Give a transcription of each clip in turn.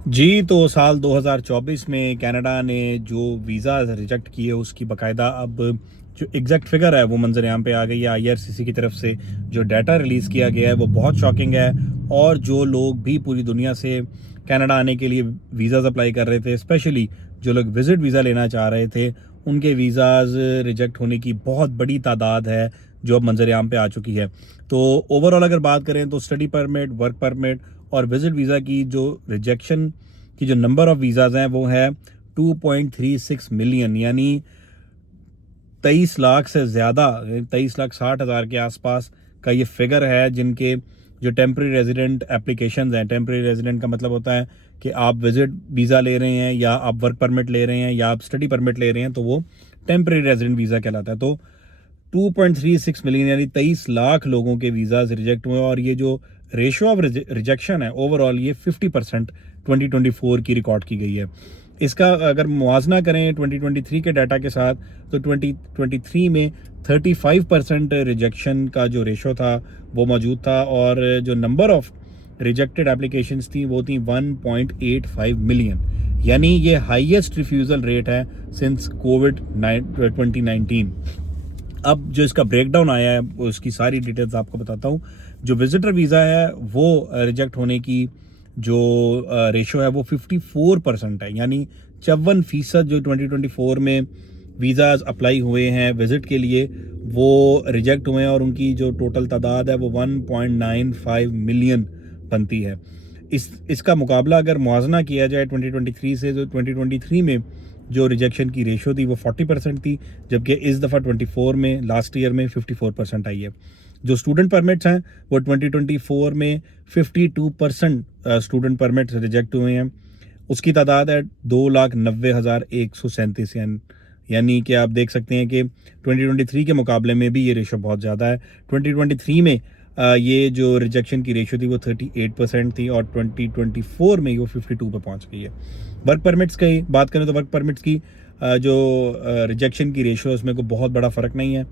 जी, तो साल 2024 में कनाडा ने जो वीज़ा रिजेक्ट किए उसकी बाकायदा अब जो एग्जैक्ट फिगर है वो मंजर आम पे आ गई है। आईआरसीसी की तरफ से जो डाटा रिलीज़ किया गया है वो बहुत शॉकिंग है। और जो लोग भी पूरी दुनिया से कनाडा आने के लिए वीज़ाज़ अप्लाई कर रहे थे, स्पेशली जो लोग विज़िट वीज़ा लेना चाह रहे थे, उनके वीज़ाज़ रिजेक्ट होने की बहुत बड़ी तादाद है जो अब मंजर आम पे आ चुकी है। तो ओवरऑल अगर बात करें तो स्टडी परमिट, वर्क परमिट और विजिट वीज़ा की जो रिजेक्शन की जो नंबर ऑफ वीज़ाज़ हैं वो है 2.36 मिलियन, यानी 23 लाख से ज़्यादा, 23,60,000 के आसपास का ये फिगर है जिनके जो टेम्प्रेरी रेजिडेंट एप्लीकेशंस हैं। टेम्प्रेरी रेजिडेंट का मतलब होता है कि आप विजिट वीज़ा ले रहे हैं या आप वर्क परमिट ले रहे हैं या आप स्टडी परमिट ले रहे हैं, तो वो टेम्प्रेरी रेजिडेंट वीज़ा कहलाता है। तो 2.36 मिलियन यानी 23 लाख लोगों के वीज़ाज रिजेक्ट हुए। और ये जो रेशो ऑफ रिजेक्शन है ओवरऑल, ये 50% 2024 की रिकॉर्ड की गई है। इसका अगर मुआवजना करें 2023 के डाटा के साथ, तो 2023 में 35% रिजेक्शन का जो रेशो था वो मौजूद था। और जो नंबर ऑफ रिजेक्टेड एप्लीकेशंस थी वो थी 1.85 मिलियन, यानी ये हाईएस्ट रिफ्यूज़ल रेट है सिंस कोविड 2019। अब जो इसका ब्रेकडाउन आया है उसकी सारी डिटेल्स आपको बताता हूँ। जो विजिटर वीज़ा है वो रिजेक्ट होने की जो रेशो है वो 54% है, यानी 54% जो 2024 में वीज़ाज अप्लाई हुए हैं विज़िट के लिए वो रिजेक्ट हुए हैं। और उनकी जो टोटल तादाद है वो 1.95 मिलियन बनती है। इसका मुकाबला अगर मुआवजना किया जाए 2023 से, जो 2023 में जो रिजेक्शन की रेशो थी वो 40% थी, जबकि इस दफ़ा 24 में लास्ट ईयर में 54% आई है। जो स्टूडेंट परमिट्स हैं वो 2024 में 52% स्टूडेंट परमिट्स रिजेक्ट हुए हैं। उसकी तादाद है 2,90,137, यानी कि आप देख सकते हैं कि 2023 के मुकाबले में भी ये रेशो बहुत ज़्यादा है। 2023 में ये जो रिजेक्शन की रेशो थी वो 38% थी और 2024 में वो 52 पे पहुंच गई है। वर्क परमिट्स की बात करें तो वर्क परमिट्स की जो रिजेक्शन की रेशो है उसमें कोई बहुत बड़ा फ़र्क नहीं है।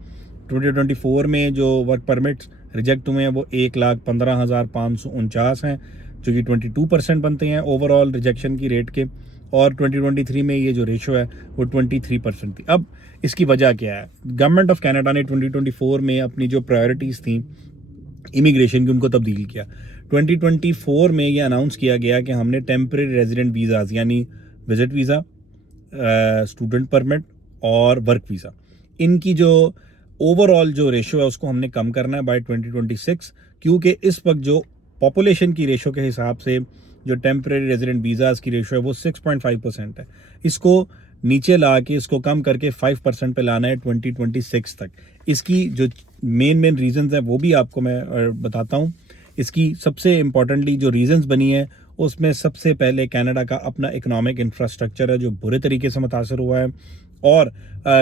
2024 में जो वर्क परमिट्स रिजेक्ट हुए हैं वो 1,15,549 हैं, जो कि 22% बनते हैं ओवरऑल रिजेक्शन की रेट के। और 2023 में ये जो रेशो है वो 23% थी। अब इसकी वजह क्या है? गवर्नमेंट ऑफ कनाडा ने 2024 में अपनी जो प्रायोरिटीज़ थी इमिग्रेशन की उनको तब्दील किया। 2024 में ये अनाउंस किया गया कि हमने टेम्परेरी रेजिडेंट वीज़ाज़ यानी विजिट वीज़ा, स्टूडेंट परमिट और वर्क वीज़ा, इनकी जो ओवरऑल जो रेशो है उसको हमने कम करना है बाय 2026, क्योंकि इस वक्त जो पॉपुलेशन की रेशो के हिसाब से जो टेम्परेरी रेजिडेंट वीज़ाज़ की रेशो है वो 6.5% है। इसको नीचे ला के इसको कम करके 5% पे लाना है 2026 तक। इसकी जो मेन रीजंस है वो भी आपको मैं बताता हूँ। इसकी सबसे इम्पॉर्टेंटली जो रीजंस बनी है उसमें सबसे पहले कनाडा का अपना इकोनॉमिक इंफ्रास्ट्रक्चर है जो बुरे तरीके से मुतासर हुआ है। और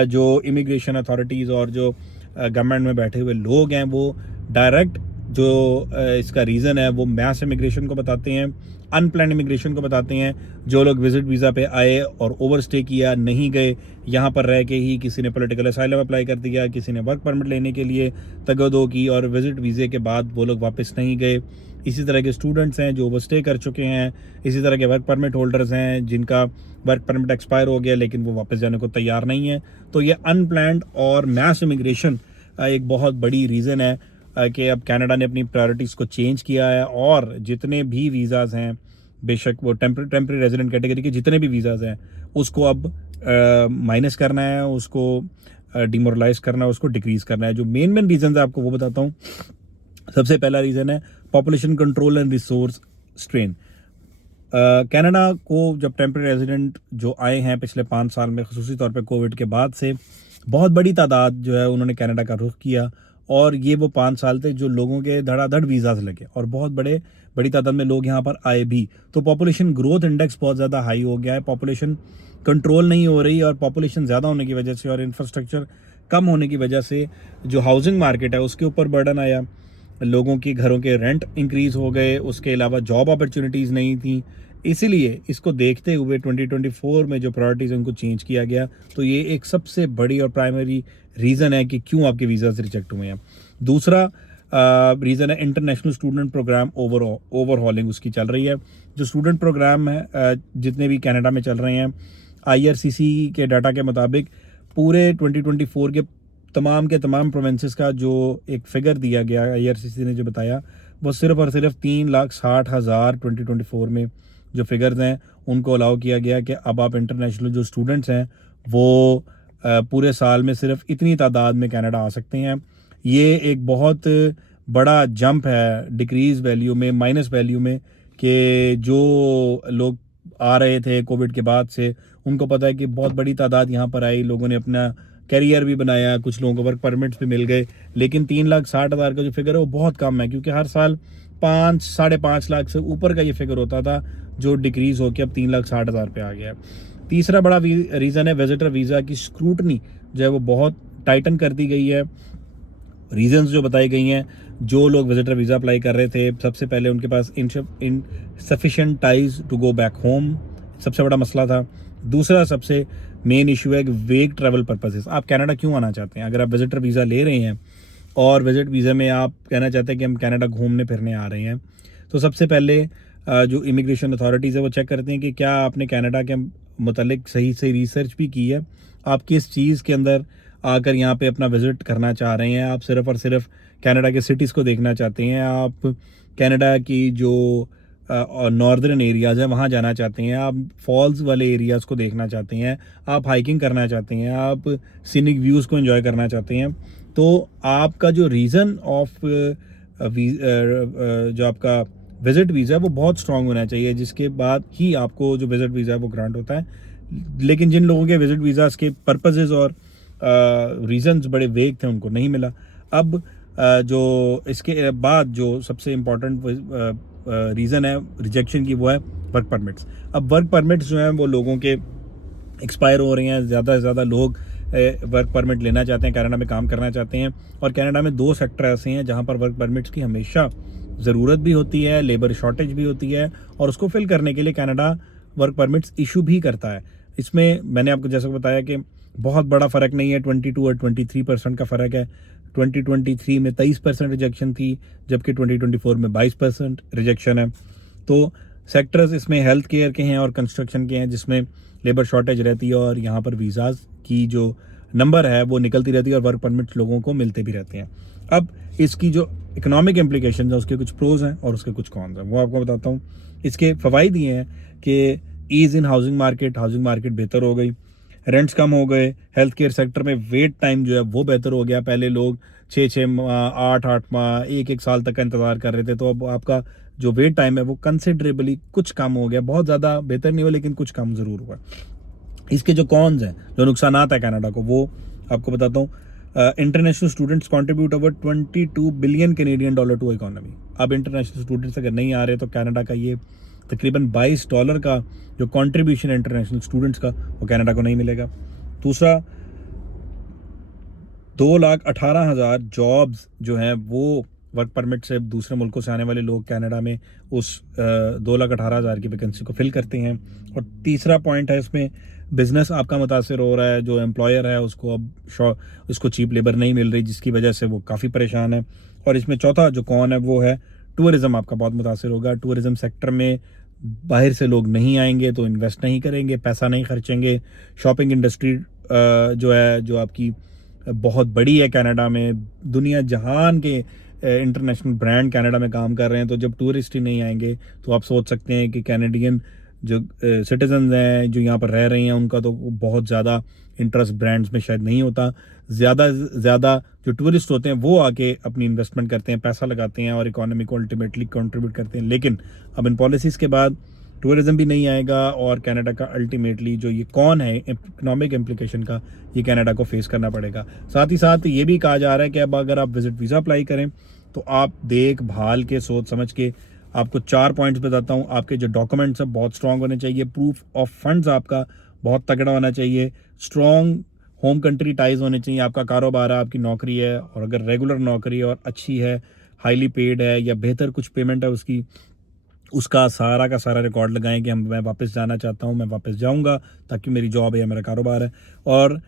जो इमिग्रेशन अथॉरिटीज़ और जो गवर्नमेंट में बैठे हुए लोग हैं वो डायरेक्ट जो इसका रीज़न है वो मैस इमिग्रेशन को बताते हैं, अनप्लान इमिग्रेशन को बताते हैं। जो लोग विजिट वीज़ा पे आए और ओवर स्टे किया, नहीं गए, यहाँ पर रह के ही किसी ने पॉलिटिकल असाइलम अप्लाई कर दिया, किसी ने वर्क परमिट लेने के लिए तगदो की और विजिट वीज़े के बाद वो लोग वापस नहीं गए। इसी तरह के स्टूडेंट्स हैं जो ओवर स्टे कर चुके हैं। इसी तरह के वर्क परमिट होल्डर्स हैं जिनका वर्क परमिट एक्सपायर हो गया लेकिन वो वापस जाने को तैयार नहीं है। तो ये अनप्लान्ड और मैस इमिग्रेशन एक बहुत बड़ी रीज़न है कि अब कनाडा ने अपनी प्रायोरिटीज़ को चेंज किया है। और जितने भी वीज़ाज़ हैं, बेशक वो टेम्परेरी रेजिडेंट कैटेगरी के जितने भी वीज़ाज़ हैं उसको अब माइनस करना है, उसको डिमोरलाइज करना है, उसको डिक्रीज़ करना है। जो मेन रीज़न है आपको वो बताता हूँ। सबसे पहला रीज़न है population control and resource strain. Canada को जब टेम्परेरी रेजिडेंट जो आए हैं पिछले 5 साल में, ख़ुसूसी तौर पे कोविड के बाद से बहुत बड़ी तादाद जो है उन्होंने कनाडा का रुख किया। और ये वो 5 साल थे जो लोगों के धड़ाधड़ वीज़ाज लगे और बहुत बड़ी तादाद में लोग यहाँ पर आए भी। तो पॉपुलेशन ग्रोथ इंडेक्स बहुत ज़्यादा हाई हो गया है, पॉपुलेशन कंट्रोल नहीं हो रही। और पॉपुलेशन ज़्यादा होने की वजह से और इंफ्रास्ट्रक्चर कम होने की वजह से जो हाउसिंग मार्केट है उसके ऊपर बर्डन आया। लोगों की घरों के रेंट इंक्रीज़ हो गए, उसके अलावा जॉब अपॉर्चुनिटीज़ नहीं थी। इसीलिए इसको देखते हुए 2024 में जो प्रायोरिटीज़ उनको चेंज किया गया। तो ये एक सबसे बड़ी और प्राइमरी रीज़न है कि क्यों आपके वीज़ाज रिजेक्ट हुए हैं। दूसरा, रीज़न है इंटरनेशनल स्टूडेंट प्रोग्राम ओवरहॉलिंग उसकी चल रही है। जो स्टूडेंट प्रोग्राम है जितने भी कनाडा में चल रहे हैं, IRCC के डाटा के मुताबिक पूरे 2024 के तमाम प्रोविंसेस का जो एक फिगर दिया गया IRCC ने जो बताया, वो सिर्फ और सिर्फ 3,60,000 2024 में जो फिगर्स हैं उनको अलाउ किया गया कि अब आप इंटरनेशनल जो स्टूडेंट्स हैं वो पूरे साल में सिर्फ इतनी तादाद में कनाडा आ सकते हैं। ये एक बहुत बड़ा जंप है डिक्रीज वैल्यू में, माइनस वैल्यू में, कि जो लोग आ रहे थे कोविड के बाद से उनको पता है कि बहुत बड़ी तादाद यहाँ पर आई, लोगों ने अपना कैरियर भी बनाया, कुछ लोगों को वर्क परमिट्स भी मिल गए। लेकिन 3,60,000 का जो फिगर है वो बहुत कम है, क्योंकि हर साल 5-5.5 लाख से ऊपर का ये फिगर होता था जो डिक्रीज होकर अब 3,60,000 पे आ गया है। तीसरा बड़ा रीज़न है विजिटर वीज़ा की स्क्रूटनी जो है वो बहुत टाइटन कर दी गई है। रीजंस जो बताई गई हैं, जो लोग विजिटर वीज़ा अप्लाई कर रहे थे, सबसे पहले उनके पास insufficient ties to go back home सबसे बड़ा मसला था। दूसरा सबसे मेन इशू है कि वेग ट्रैवल पर्पसेस, आप कनाडा क्यों आना चाहते हैं? अगर आप विजिटर वीज़ा ले रहे हैं और विजिट वीज़ा में आप कहना चाहते हैं कि हम कनाडा घूमने फिरने आ रहे हैं, तो सबसे पहले जो इमिग्रेशन अथॉरिटीज़ है वो चेक करते हैं कि क्या आपने कनाडा के मुतालिक सही से रिसर्च भी की है, आप किस चीज़ के अंदर आकर यहाँ पे अपना विजिट करना चाह रहे हैं। आप सिर्फ और सिर्फ कनाडा के सिटीज़ को देखना चाहते हैं, आप कनाडा की जो नॉर्दर्न एरियाज़ है वहाँ जाना चाहते हैं, आप फॉल्स वाले एरियाज़ को देखना चाहते हैं, आप हाइकिंग करना चाहते हैं, आप सीनिक व्यूज़ को एंजॉय करना चाहते हैं, तो आपका जो रीज़न ऑफ जो आपका विजिट वीज़ा है वो बहुत स्ट्रॉन्ग होना चाहिए, जिसके बाद ही आपको जो विजिट वीज़ा है वो ग्रांट होता है। लेकिन जिन लोगों के विजिट वीज़ाज के पर्पसेस और रीजंस बड़े वेग थे उनको नहीं मिला। अब जो इसके बाद जो सबसे इम्पोर्टेंट रीज़न है रिजेक्शन की वो है वर्क परमिट्स। अब वर्क परमिट्स जो हैं वो लोगों के एक्सपायर हो रहे हैं, ज़्यादा से ज़्यादा लोग वर्क परमिट लेना चाहते हैं, कनाडा में काम करना चाहते हैं। और कनाडा में 2 सेक्टर ऐसे हैं जहाँ पर वर्क परमिट्स की हमेशा ज़रूरत भी होती है, लेबर शॉर्टेज भी होती है, और उसको फिल करने के लिए कनाडा वर्क परमिट्स इशू भी करता है। इसमें मैंने आपको जैसा बताया कि बहुत बड़ा फ़र्क नहीं है, 22 और 23% का फ़र्क है। 2023 में 23% रिजेक्शन थी, जबकि 2024 में 22% रिजेक्शन है। तो सेक्टर्स इसमें हेल्थ केयर के हैं और कंस्ट्रक्शन के हैं, जिसमें लेबर शॉर्टेज रहती है और यहाँ पर वीज़ाज़ की जो नंबर है वो निकलती रहती है और वर्क परमिट लोगों को मिलते भी रहते हैं। अब इसकी जो इकोनॉमिक इम्प्लीकेशन है उसके कुछ प्रोज हैं और उसके कुछ कॉन्स हैं, वो आपको बताता हूँ। इसके फ़वाइद ये हैं कि ईज़ इन हाउसिंग मार्केट बेहतर हो गई, रेंट्स कम हो गए, हेल्थ केयर सेक्टर में वेट टाइम जो है वो बेहतर हो गया। पहले लोग 6-6 माह, 8-8 माह, 1-1 साल तक का इंतज़ार कर रहे थे, तो अब आपका जो वेट टाइम है वो कंसिडरेबली कुछ कम हो गया। बहुत ज़्यादा बेहतर नहीं हुआ, लेकिन कुछ कम ज़रूर हुआ। इसके जो कॉन्स हैं, जो नुकसानात है कनाडा को, वो आपको बताता हूँ। International students contribute over 22 billion Canadian dollar to economy. अब इंटरनेशनल स्टूडेंट्स अगर नहीं आ रहे तो कनाडा का ये तकरीबन $22 का जो कंट्रीब्यूशन है इंटरनेशनल स्टूडेंट्स का, वो कनाडा को नहीं मिलेगा। दूसरा, 2,18,000 जॉब्स जो हैं वो वर्क परमिट से दूसरे मुल्कों से आने वाले लोग कनाडा में उस 2,18,000 की वैकेंसी को फिल करते हैं। और तीसरा पॉइंट है इसमें, बिजनेस आपका मुतासर हो रहा है, जो एम्प्लॉयर है उसको अब उसको चीप लेबर नहीं मिल रही, जिसकी वजह से वो काफ़ी परेशान है। और इसमें चौथा जो कौन है वो है टूरिज़्म आपका बहुत मुतासर होगा। टूरिज़्म सेक्टर में बाहर से लोग नहीं आएंगे तो इन्वेस्ट नहीं करेंगे, पैसा नहीं खर्चेंगे। शॉपिंग इंडस्ट्री जो है, जो आपकी बहुत बड़ी है कनाडा में, दुनिया जहान के इंटरनेशनल ब्रांड कनाडा में काम कर रहे हैं। तो जब टूरिस्ट ही नहीं आएंगे तो आप सोच सकते हैं कि कैनेडियन जो सिटीजन हैं जो यहाँ पर रह रहे हैं उनका तो बहुत ज़्यादा इंटरेस्ट ब्रांड्स में शायद नहीं होता। ज़्यादा जो टूरिस्ट होते हैं वो आके अपनी इन्वेस्टमेंट करते हैं, पैसा लगाते हैं और इकोनॉमी को अल्टीमेटली कंट्रीब्यूट करते हैं। लेकिन अब इन पॉलिसीज़ के बाद टूरिज़्म भी नहीं आएगा और कनाडा का अल्टीमेटली जो ये कौन है इकोनॉमिक इम्प्लीकेशन का, ये कनाडा को फेस करना पड़ेगा। साथ ही साथ ये भी कहा जा रहा है कि अब अगर आप विजिट वीज़ा अप्लाई करें तो आप देख भाल के सोच समझ के, आपको 4 पॉइंट्स बताता हूँ। आपके जो डॉक्यूमेंट्स हैं बहुत स्ट्रॉन्ग होने चाहिए, प्रूफ ऑफ फंड्स आपका बहुत तगड़ा होना चाहिए, स्ट्रॉन्ग होम कंट्री टाइज होने चाहिए, आपका कारोबार है, आपकी नौकरी है, और अगर रेगुलर नौकरी है और अच्छी है, हाईली पेड है या बेहतर कुछ पेमेंट है उसकी, उसका सारा का सारा रिकॉर्ड लगाएं कि मैं वापस जाना चाहता हूं, मैं वापस जाऊंगा ताकि मेरी जॉब है या मेरा कारोबार है। और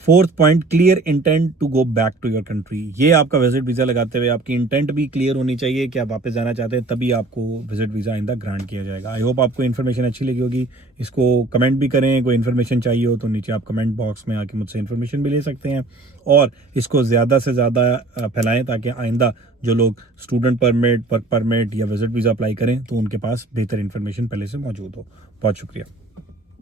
fourth point, clear intent to go back to your country. ये आपका विजिट वीज़ा लगाते हुए आपकी इंटेंट भी क्लियर होनी चाहिए कि आप वापस जाना चाहते हैं, तभी आपको विजिट वीज़ा आइंदा ग्रांट किया जाएगा। आई होप आपको इन्फॉर्मेशन अच्छी लगी होगी। इसको कमेंट भी करें, कोई इन्फॉर्मेशन चाहिए हो तो नीचे आप कमेंट बॉक्स में आके मुझसे इन्फॉर्मेशन भी ले सकते हैं, और इसको ज़्यादा से ज़्यादा फैलाएं ताकि आइंदा जो लोग स्टूडेंट परमिट, वर्क परमिट या विजिट वीज़ा अप्लाई करें तो उनके पास बेहतर इन्फॉर्मेशन पहले से मौजूद हो। बहुत शुक्रिया।